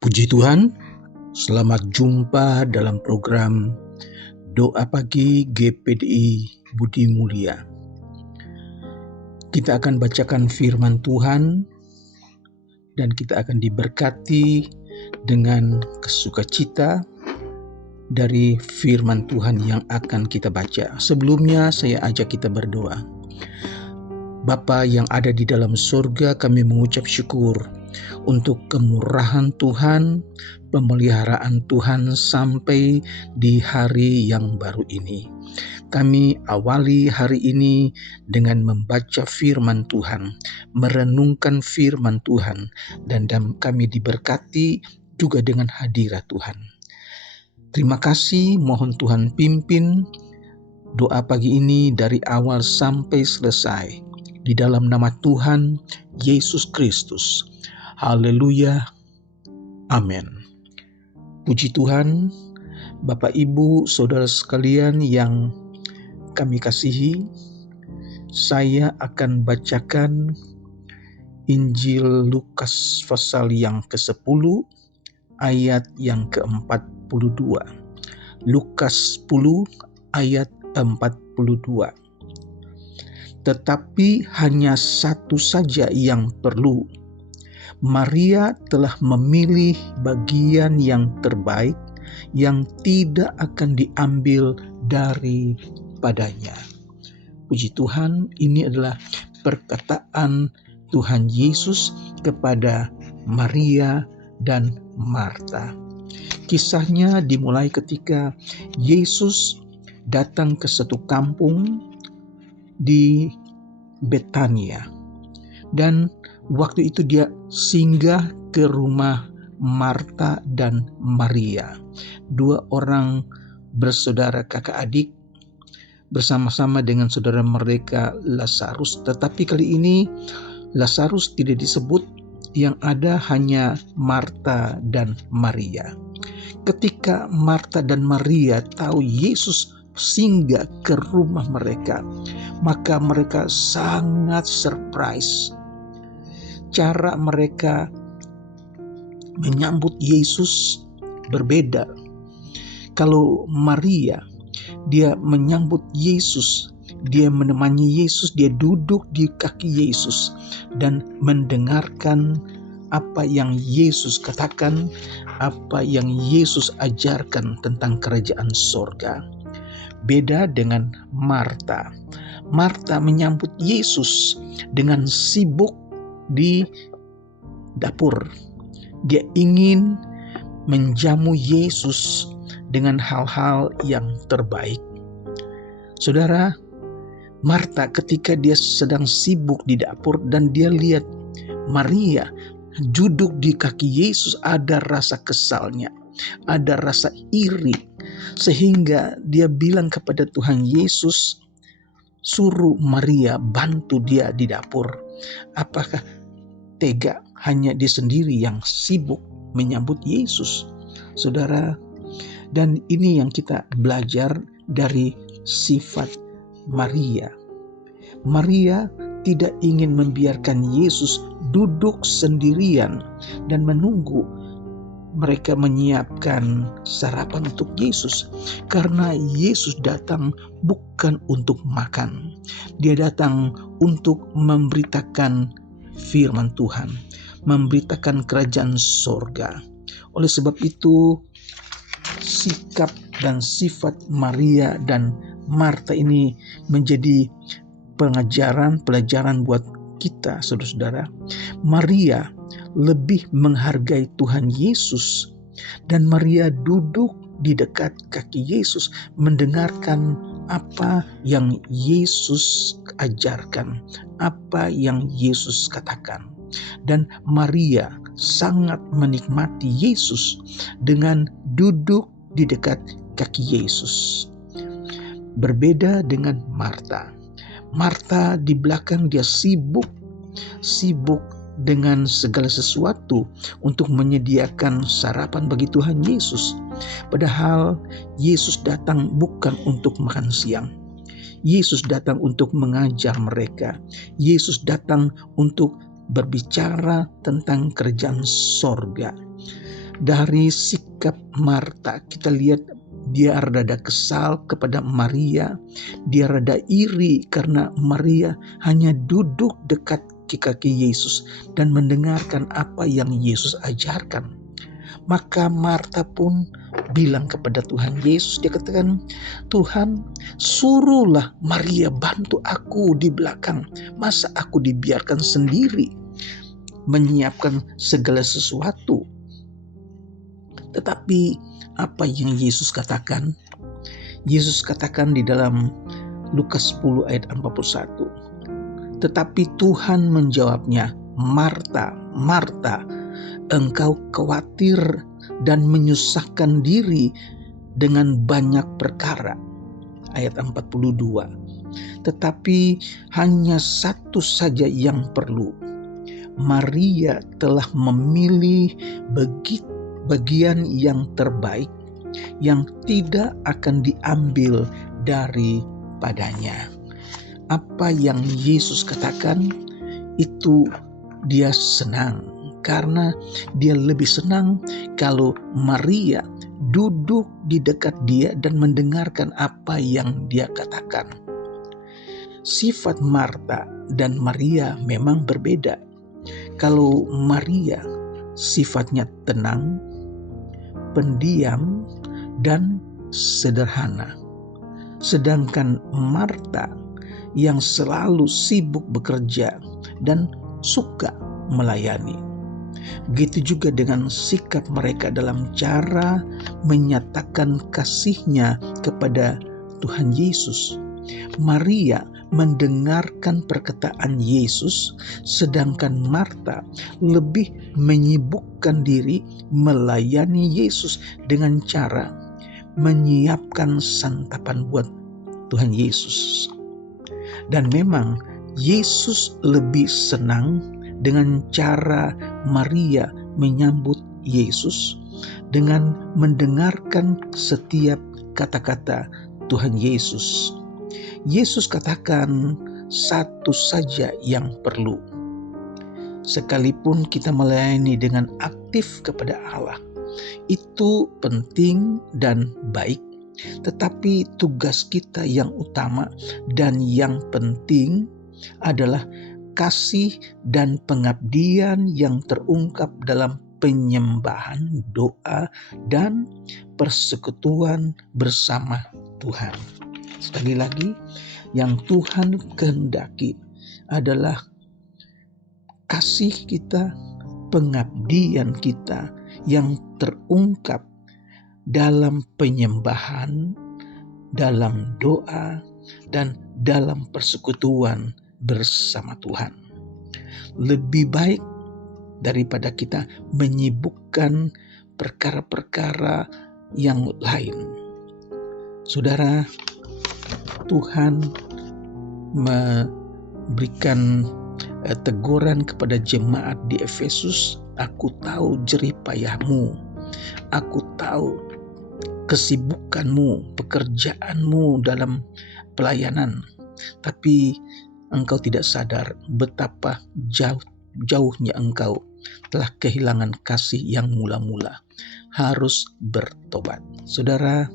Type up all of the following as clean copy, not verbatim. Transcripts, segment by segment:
Puji Tuhan, selamat jumpa dalam program Doa Pagi GPDI Budi Mulia. Kita akan bacakan firman Tuhan dan kita akan diberkati dengan kesukacita dari firman Tuhan yang akan kita baca. Sebelumnya saya ajak kita berdoa. Bapa yang ada di dalam surga, kami mengucap syukur untuk kemurahan Tuhan, pemeliharaan Tuhan sampai di hari yang baru ini. Kami awali hari ini dengan membaca firman Tuhan, merenungkan firman Tuhan, dan kami diberkati juga dengan hadirat Tuhan. Terima kasih, mohon Tuhan pimpin doa pagi ini dari awal sampai selesai. Di dalam nama Tuhan Yesus Kristus. Haleluya. Amin. Puji Tuhan, Bapak Ibu, Saudara sekalian yang kami kasihi, saya akan bacakan Injil Lukas pasal yang ke-10 ayat yang ke-42. Lukas 10 ayat 42. Tetapi hanya satu saja yang perlu. Maria telah memilih bagian yang terbaik yang tidak akan diambil daripadanya. Puji Tuhan, ini adalah perkataan Tuhan Yesus kepada Maria dan Marta. Kisahnya dimulai ketika Yesus datang ke satu kampung di Betania, dan waktu itu dia singgah ke rumah Marta dan Maria, dua orang bersaudara kakak adik bersama-sama dengan saudara mereka Lazarus. Tetapi kali ini Lazarus tidak disebut, yang ada hanya Marta dan Maria. Ketika Marta dan Maria tahu Yesus singgah ke rumah mereka, maka mereka sangat surprise. Cara mereka menyambut Yesus berbeda. Kalau Maria, dia menyambut Yesus, dia menemani Yesus, dia duduk di kaki Yesus dan mendengarkan apa yang Yesus katakan, apa yang Yesus ajarkan tentang kerajaan sorga. Beda dengan Marta. Marta menyambut Yesus dengan sibuk di dapur. Dia ingin menjamu Yesus dengan hal-hal yang terbaik. Saudara, Marta ketika dia sedang sibuk di dapur dan dia lihat Maria duduk di kaki Yesus, ada rasa kesalnya, ada rasa iri, sehingga dia bilang kepada Tuhan Yesus, suruh Maria bantu dia di dapur. Apakah tega hanya dia sendiri yang sibuk menyambut Yesus? Saudara, dan ini yang kita belajar dari sifat Maria. Maria tidak ingin membiarkan Yesus duduk sendirian dan menunggu mereka menyiapkan sarapan untuk Yesus, karena Yesus datang bukan untuk makan. Dia datang untuk memberitakan firman Tuhan, memberitakan kerajaan sorga. Oleh sebab itu, sikap dan sifat Maria dan Marta ini menjadi pelajaran buat kita, saudara-saudara. Maria lebih menghargai Tuhan Yesus, dan Maria duduk di dekat kaki Yesus mendengarkan apa yang Yesus ajarkan, apa yang Yesus katakan. Dan Maria sangat menikmati Yesus dengan duduk di dekat kaki Yesus. Berbeda dengan Marta. Marta di belakang dia sibuk dengan segala sesuatu untuk menyediakan sarapan bagi Tuhan Yesus. Padahal Yesus datang bukan untuk makan siang. Yesus datang untuk mengajar mereka. Yesus datang untuk berbicara tentang kerajaan sorga. Dari sikap Marta kita lihat dia rada kesal kepada Maria, dia rada iri karena Maria hanya duduk dekat kaki Yesus dan mendengarkan apa yang Yesus ajarkan. Maka Marta pun bilang kepada Tuhan Yesus, dia katakan, "Tuhan, suruhlah Maria bantu aku di belakang. Masa aku dibiarkan sendiri menyiapkan segala sesuatu?" Tetapi apa yang Yesus katakan? Yesus katakan di dalam Lukas 10 ayat 41. Tetapi Tuhan menjawabnya, "Marta, Marta, engkau khawatir dan menyusahkan diri dengan banyak perkara." Ayat 42. Tetapi hanya satu saja yang perlu. Maria telah memilih bagian yang terbaik yang tidak akan diambil daripadanya. Apa yang Yesus katakan itu dia senang, karena dia lebih senang kalau Maria duduk di dekat dia dan mendengarkan apa yang dia katakan. Sifat Marta dan Maria memang berbeda. Kalau Maria sifatnya tenang, pendiam, dan sederhana. Sedangkan Marta yang selalu sibuk bekerja dan suka melayani. Begitu juga dengan sikap mereka dalam cara menyatakan kasihnya kepada Tuhan Yesus. Maria mendengarkan perkataan Yesus, sedangkan Marta lebih menyibukkan diri melayani Yesus dengan cara menyiapkan santapan buat Tuhan Yesus. Dan memang Yesus lebih senang dengan cara Maria menyambut Yesus dengan mendengarkan setiap kata-kata Tuhan Yesus. Yesus katakan satu saja yang perlu. Sekalipun kita melayani dengan aktif kepada Allah, itu penting dan baik. Tetapi tugas kita yang utama dan yang penting adalah kasih dan pengabdian yang terungkap dalam penyembahan, doa, dan persekutuan bersama Tuhan. Sekali lagi, yang Tuhan kehendaki adalah kasih kita, pengabdian kita yang terungkap dalam penyembahan, dalam doa, dan dalam persekutuan bersama Tuhan. Lebih baik daripada kita menyibukkan perkara-perkara yang lain. Saudara, Tuhan memberikan teguran kepada jemaat di Efesus. "Aku tahu jerih payahmu, aku tahu kesibukanmu, pekerjaanmu dalam pelayanan, tapi engkau tidak sadar betapa jauhnya engkau telah kehilangan kasih yang mula-mula. Harus bertobat." Saudara,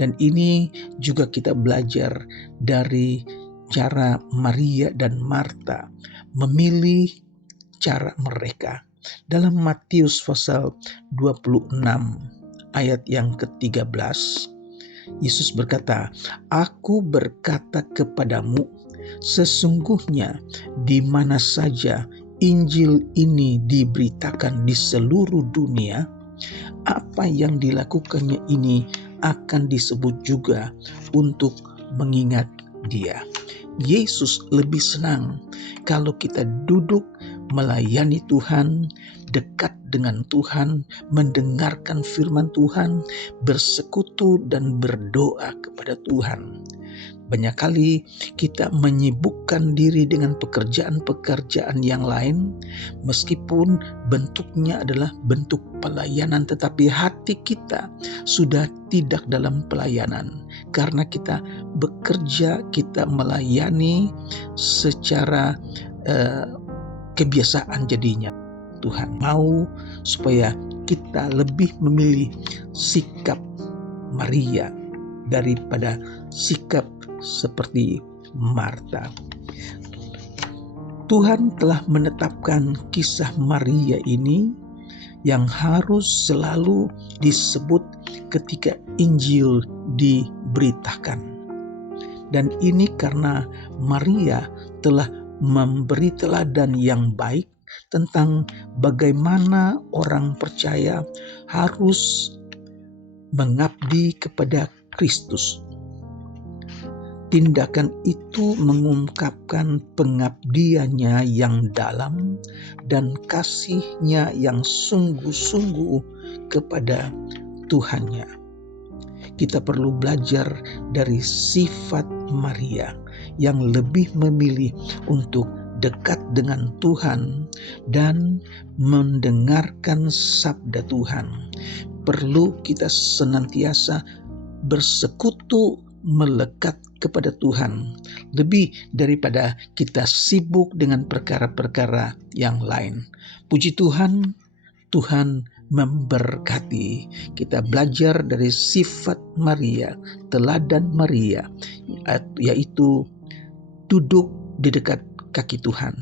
dan ini juga kita belajar dari cara Maria dan Marta memilih cara mereka. Dalam Matius pasal 26 ayat yang ke-13, Yesus berkata, "Aku berkata kepadamu, sesungguhnya di mana saja Injil ini diberitakan di seluruh dunia, apa yang dilakukannya ini akan disebut juga untuk mengingat dia." Yesus lebih senang kalau kita duduk melayani Tuhan, dekat dengan Tuhan, mendengarkan firman Tuhan, bersekutu dan berdoa kepada Tuhan. Banyak kali kita menyibukkan diri dengan pekerjaan-pekerjaan yang lain, meskipun bentuknya adalah bentuk pelayanan, tetapi hati kita sudah tidak dalam pelayanan. Karena kita bekerja, kita melayani secara kebiasaan jadinya. Tuhan mau supaya kita lebih memilih sikap Maria daripada sikap seperti Marta. Tuhan telah menetapkan kisah Maria ini yang harus selalu disebut ketika Injil diberitakan. Dan ini karena Maria telah memberi teladan yang baik tentang bagaimana orang percaya harus mengabdi kepada Kristus. Tindakan itu mengungkapkan pengabdiannya yang dalam dan kasihnya yang sungguh-sungguh kepada Tuhannya. Kita perlu belajar dari sifat Maria yang lebih memilih untuk dekat dengan Tuhan dan mendengarkan sabda Tuhan. Perlu kita senantiasa bersekutu melekat kepada Tuhan lebih daripada kita sibuk dengan perkara-perkara yang lain. Puji Tuhan, Tuhan memberkati. Kita belajar dari sifat Maria, teladan Maria, yaitu duduk di dekat kaki Tuhan,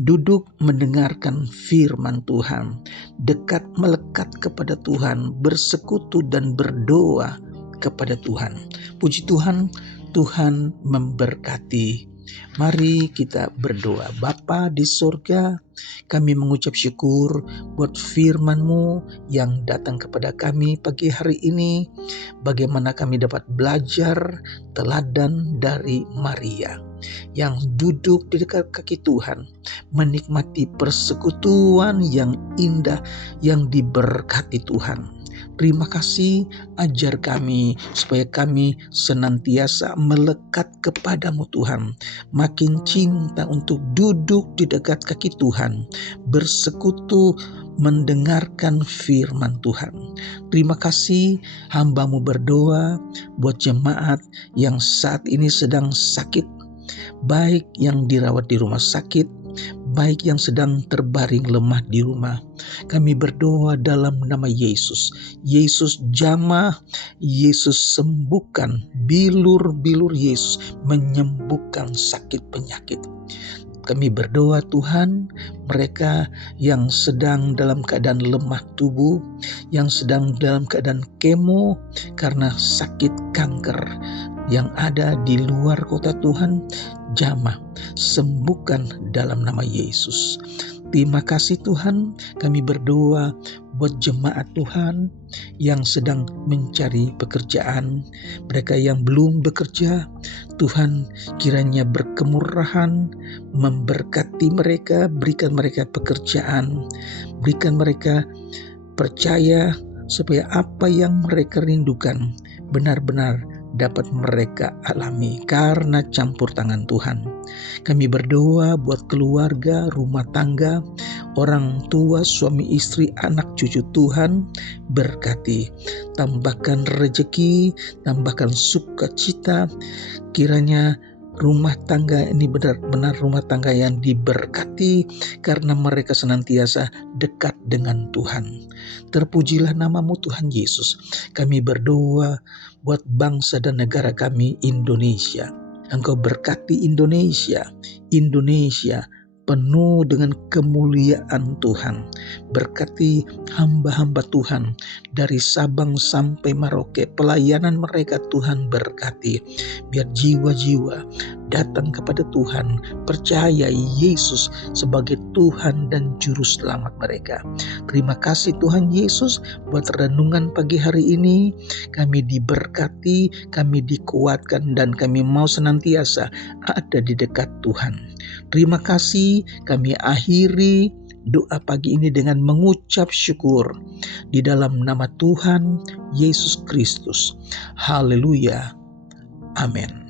duduk mendengarkan firman Tuhan, dekat melekat kepada Tuhan, bersekutu dan berdoa kepada Tuhan. Puji Tuhan, Tuhan memberkati. Mari kita berdoa. Bapa di surga, kami mengucap syukur buat firman-Mu yang datang kepada kami pagi hari ini. Bagaimana kami dapat belajar teladan dari Maria yang duduk di dekat kaki Tuhan, menikmati persekutuan yang indah yang diberkati Tuhan. Terima kasih, ajar kami supaya kami senantiasa melekat kepadamu Tuhan. Makin cinta untuk duduk di dekat kaki Tuhan, bersekutu mendengarkan firman Tuhan. Terima kasih, hamba-Mu berdoa buat jemaat yang saat ini sedang sakit, baik yang dirawat di rumah sakit, baik yang sedang terbaring lemah di rumah. Kami berdoa dalam nama Yesus. Yesus jamah, Yesus sembuhkan, bilur-bilur Yesus menyembuhkan sakit penyakit. Kami berdoa Tuhan, mereka yang sedang dalam keadaan lemah tubuh, yang sedang dalam keadaan kemo karena sakit kanker yang ada di luar kota Tuhan, jamah, sembuhkan dalam nama Yesus. Terima kasih Tuhan, kami berdoa buat jemaat Tuhan yang sedang mencari pekerjaan, mereka yang belum bekerja, Tuhan kiranya berkemurahan, memberkati mereka, berikan mereka pekerjaan, berikan mereka percaya supaya apa yang mereka rindukan benar-benar dapat mereka alami karena campur tangan Tuhan. Kami berdoa buat keluarga, rumah tangga, orang tua, suami istri, anak cucu Tuhan, berkati, tambahkan rejeki, tambahkan sukacita, kiranya rumah tangga ini benar-benar rumah tangga yang diberkati karena mereka senantiasa dekat dengan Tuhan. Terpujilah nama-Mu Tuhan Yesus. Kami berdoa buat bangsa dan negara kami Indonesia. Engkau berkati Indonesia. Indonesia penuh dengan kemuliaan Tuhan. Berkati hamba-hamba Tuhan dari Sabang sampai Merauke. Pelayanan mereka Tuhan berkati. Biar jiwa-jiwa datang kepada Tuhan, percaya Yesus sebagai Tuhan dan Juru Selamat mereka. Terima kasih Tuhan Yesus buat renungan pagi hari ini. Kami diberkati, kami dikuatkan, dan kami mau senantiasa ada di dekat Tuhan. Terima kasih, kami akhiri doa pagi ini dengan mengucap syukur di dalam nama Tuhan Yesus Kristus. Haleluya. Amin.